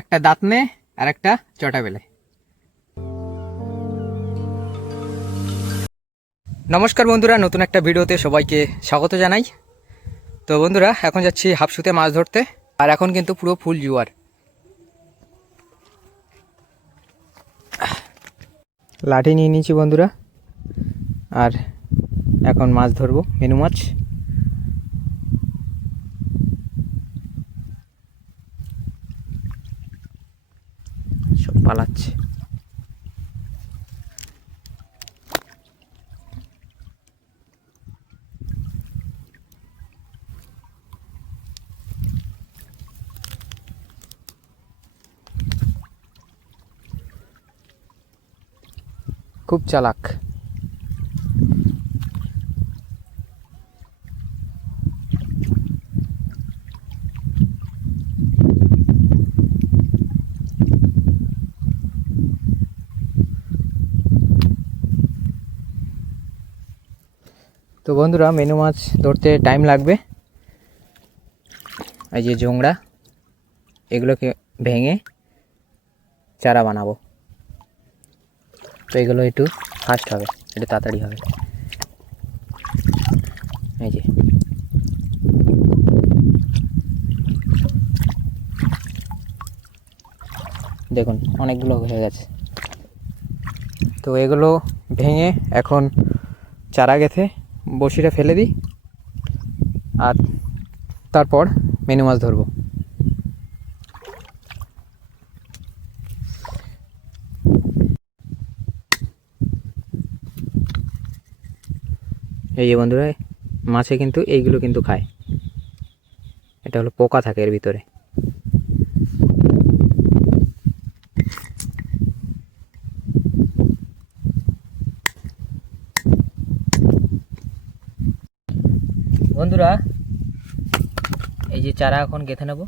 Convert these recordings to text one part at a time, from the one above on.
একটা দাঁতনে আর একটা চটা বেলে। নমস্কার বন্ধুরা, নতুন একটা ভিডিওতে সবাইকে স্বাগত জানাই। তো বন্ধুরা, এখন যাচ্ছি হাফসুতে মাছ ধরতে, আর এখন কিন্তু পুরো ফুল জুয়ার। লাঠি নিয়ে নিয়েছি বন্ধুরা, আর এখন মাছ ধরবো, মেনু মাছ। পালাচ্ছে খুব চালাক তো বন্ধুরা মেনু মাছ ধরতে টাইম লাগবে। এই যে জোংড়া এগুলোকে ভেঙে চারা বানাবো। তো এগুলো একটু ফাস্ট হবে, একটু তাড়াতাড়ি হবে। এই যে। দেখুন, অনেকগুলো হয়ে গেছে। তো এগুলো ভেঙে এখন চারা গেথে বসিটা ফেলে দিই আর তারপর মেনু মাছ ধরবো। এই যে বন্ধুরা, মাছে কিন্তু এইগুলো কিন্তু খায়। এটা হলো পোকা থাকে এর ভিতরে। যে চারা এখন গেঁথে নেব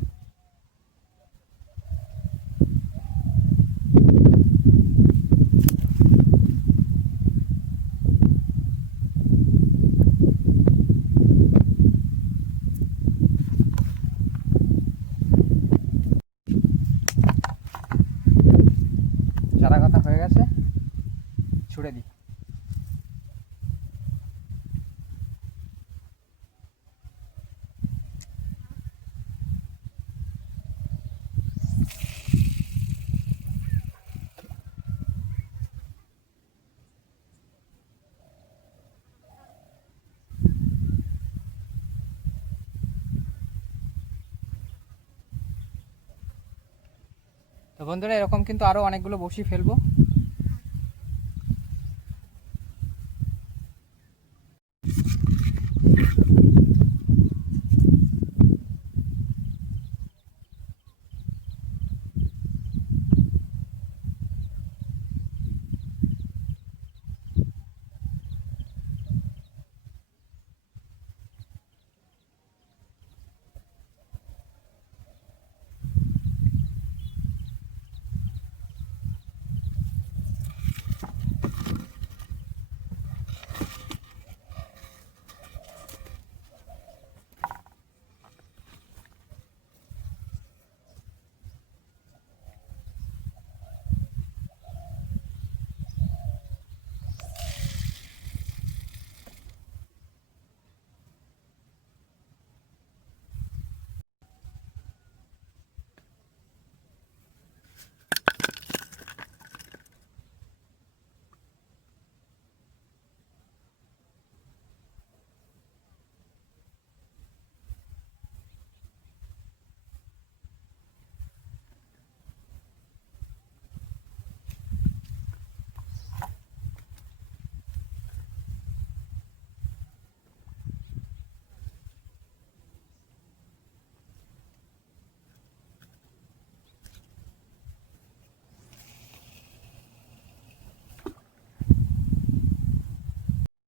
বন্ধুরা এরকম কিন্তু আরও অনেকগুলো বসি ফেলব।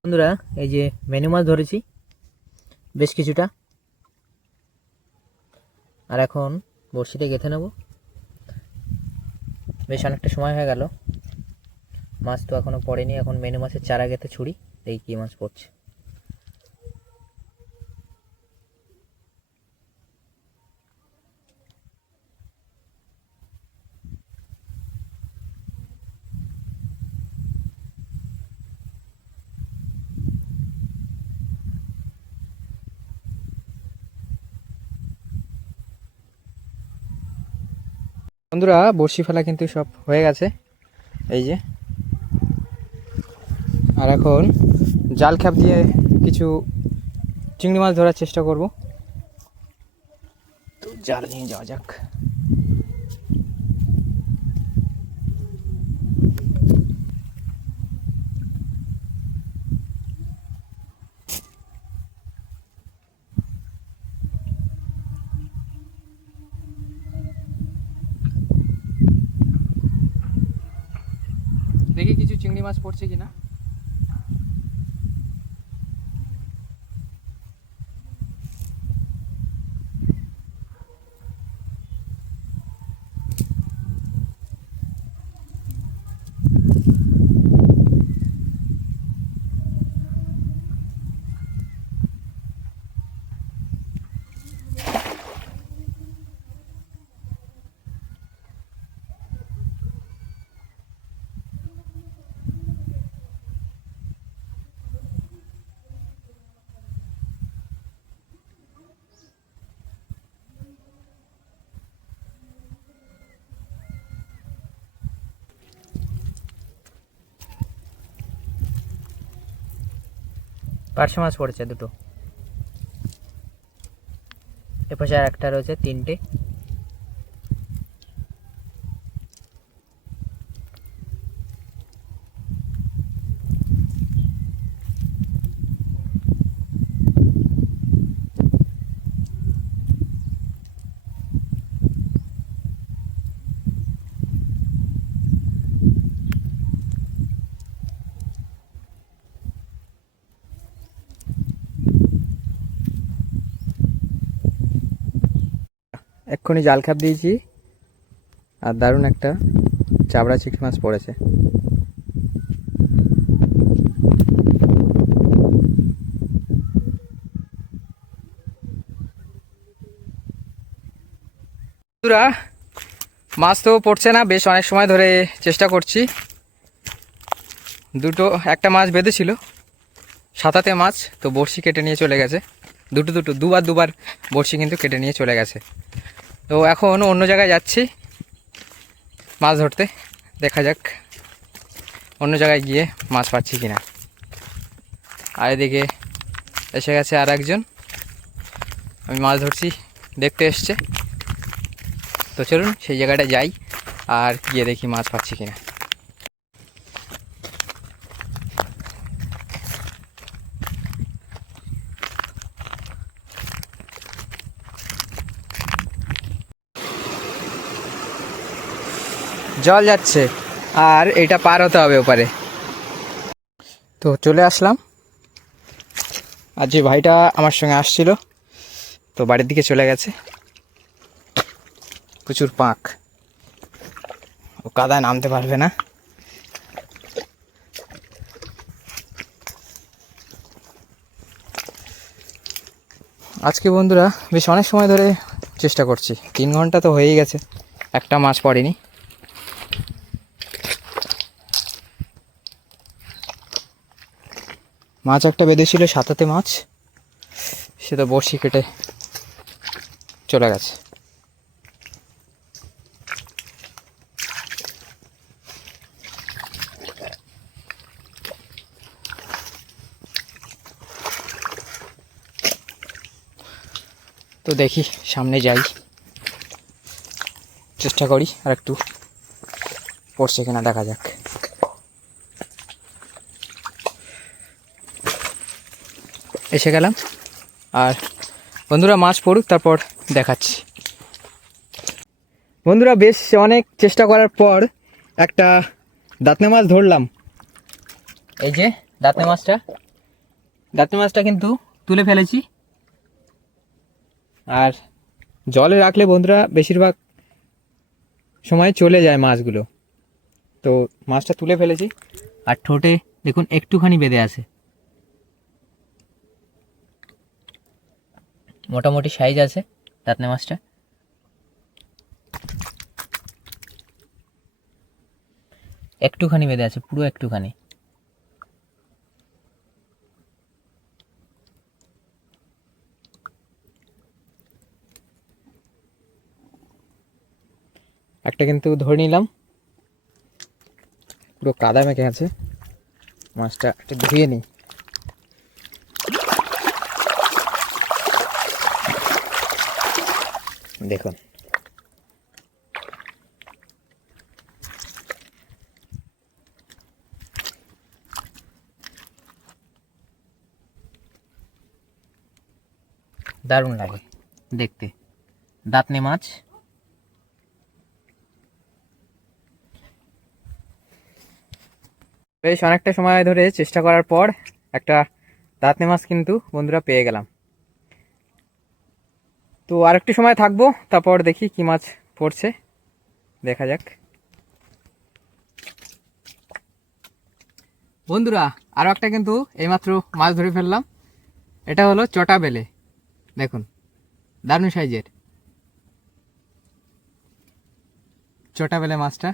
বন্ধুরা, এই যে মেনু মাছ ধরেছি, বেশ কিছুটা। আর এখন বড়শিতে গেঁথে নেব। বেশ অনেকটা সময় হয়ে গেল। মাছ তো এখনও পড়েনি, এখন মেনু মাছের চারা গেঁথে ছুড়ি এই কী মাছ পড়ছে। বন্ধুরা, বড়শি ফেলা কিন্তু সব হয়ে গেছে। এই যে। আর এখন জাল খ্যাপ দিয়ে কিছু চিংড়ি মাছ ধরার চেষ্টা করব। তো জাল নিয়ে যাওয়া যাক। দেখি কিছু চিংড়ি মাছ পড়ছে কিনা। পার্শে মাছ পড়েছে দুটো। এপাশে আর একটা রয়েছে তিনটে। এক্ষুনি জাল খাপ দিয়েছি। আর দারুণ একটা চাবড়া চিংড়ি মাছ পড়েছে। মাছ তো পড়ছে না, বেশ অনেক সময় ধরে চেষ্টা করছি। দুটো, একটা মাছ বেঁধেছিল, সাতাতে মাছ, তো বড়শি কেটে নিয়ে চলে গেছে। দুটো দুটো, দুবার দুবার বড়শি কিন্তু কেটে নিয়ে চলে গেছে। তো এখন অন্য জায়গায় যাচ্ছি। মাছ ধরতে। দেখা যাক অন্য জায়গায় গিয়ে মাছ পাচ্ছি কিনা। আর এদিকে এসে গেছে আর একজন। আমি মাছ ধরছি, দেখতে এসছে। তো চলুন সেই জায়গাটা যাই আর গিয়ে দেখি মাছ পাচ্ছি কিনা। জল যাচ্ছে, আর এটা পার হতে হবে ওপারে। তো চলে আসলাম। আর যে ভাইটা আমার সঙ্গে আসছিল, তো বাড়ির দিকে চলে গেছে। প্রচুর পাঁক। ও কাদায় নামতে পারবে না। আজকে বন্ধুরা, বেশ অনেক সময় ধরে চেষ্টা করছি। তিন ঘণ্টা তো হয়েই গেছে, একটা মাছ পড়েনি। মাছ একটা বেঁধেছিল, সাতাতে মাছ। সে তো বড়শি কেটে চলে গেছে। তো দেখি, সামনে যাই। চেষ্টা করি আর একটু পড়ছে কিনা, দেখা যাক। এসে গেলাম। আর বন্ধুরা মাছ পড়ুক, তারপর দেখাচ্ছি। বন্ধুরা, বেশ অনেক চেষ্টা করার পর একটা দাঁতনে মাছ ধরলাম। এই যে দাঁতনে মাছটা। দাঁতনে মাছটা কিন্তু তুলে ফেলেছি। আর জলে রাখলে বন্ধুরা বেশিরভাগ সময় চলে যায় মাছগুলো। তো মাছটা তুলে ফেলেছি। আর ঠোঁটে দেখুন, একটুখানি বেঁধে আছে। মোটামুটি সাইজ আছে দাঁতনে মাছটা। একটুখানি বেঁধে আছে, পুরো একটুখানি। একটা কিন্তু ধরে নিলাম। পুরো কাদা মেখে আছে। মাছটা একটু ধুয়ে নিই। দেখুন। দারুণ লাগে দেখতে। দাঁতনে মাছ। বেশ, অনেকটা সময় ধরে চেষ্টা করার পর একটা দাঁতনে মাছ কিন্তু বন্ধুরা পেয়ে গেলাম। তো আরেকটু সময় থাকব, তারপর দেখি কি মাছ পড়ছে। দেখা যাক। বন্ধুরা আরও একটা কিন্তু এইমাত্র মাছ ধরে ফেললাম। এটা হলো চটা বেলে। দেখুন, দারুণ সাইজের। চটা বেলে মাছটা।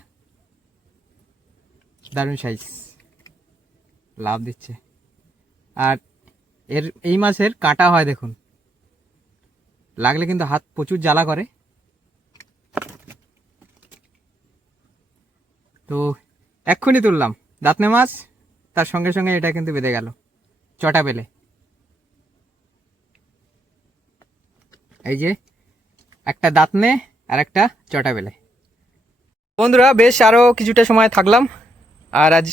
দারুণ সাইজ। লাভ দিচ্ছে। আর এর, এই মাছের কাঁটা হয় দেখুন। লাগলে কিন্তু হাত প্রচুর জ্বালা করে। তো এক্ষুনি তুললাম। দাঁতনে মাছ, তার সঙ্গে সঙ্গে এটা কিন্তু বেঁধে গেল। চটা পেলে এই যে একটা দাঁতনে আর একটা চটা পেলে বন্ধুরা, বেশ আরও কিছুটা সময় থাকলাম, আর আজ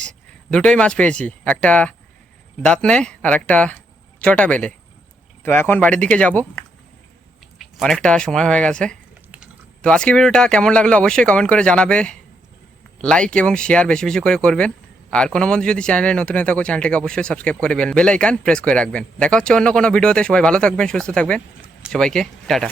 দুটোই মাছ পেয়েছি, একটা দাঁতনে আর একটা চটা বেলে। তো এখন বাড়ির দিকে যাব। অনেকটা সময় হয়ে গেছে। তো আজকে ভিডিওটা কেমন লাগল অবশ্যই কমেন্ট করে জানাবে। লাইক এবং শেয়ার বেশি বেশি করে করবেন। আর কোনো মধ্যে যদি চ্যানেলে নতুন থাকো চ্যানেলটিকে অবশ্যই সাবস্ক্রাইব করে বেল বেলাইকান প্রেস করে রাখবেন। দেখা হচ্ছে অন্য কোনো ভিডিওতে। সবাই ভালো থাকবেন, সুস্থ থাকবেন। সবাইকে টাটা।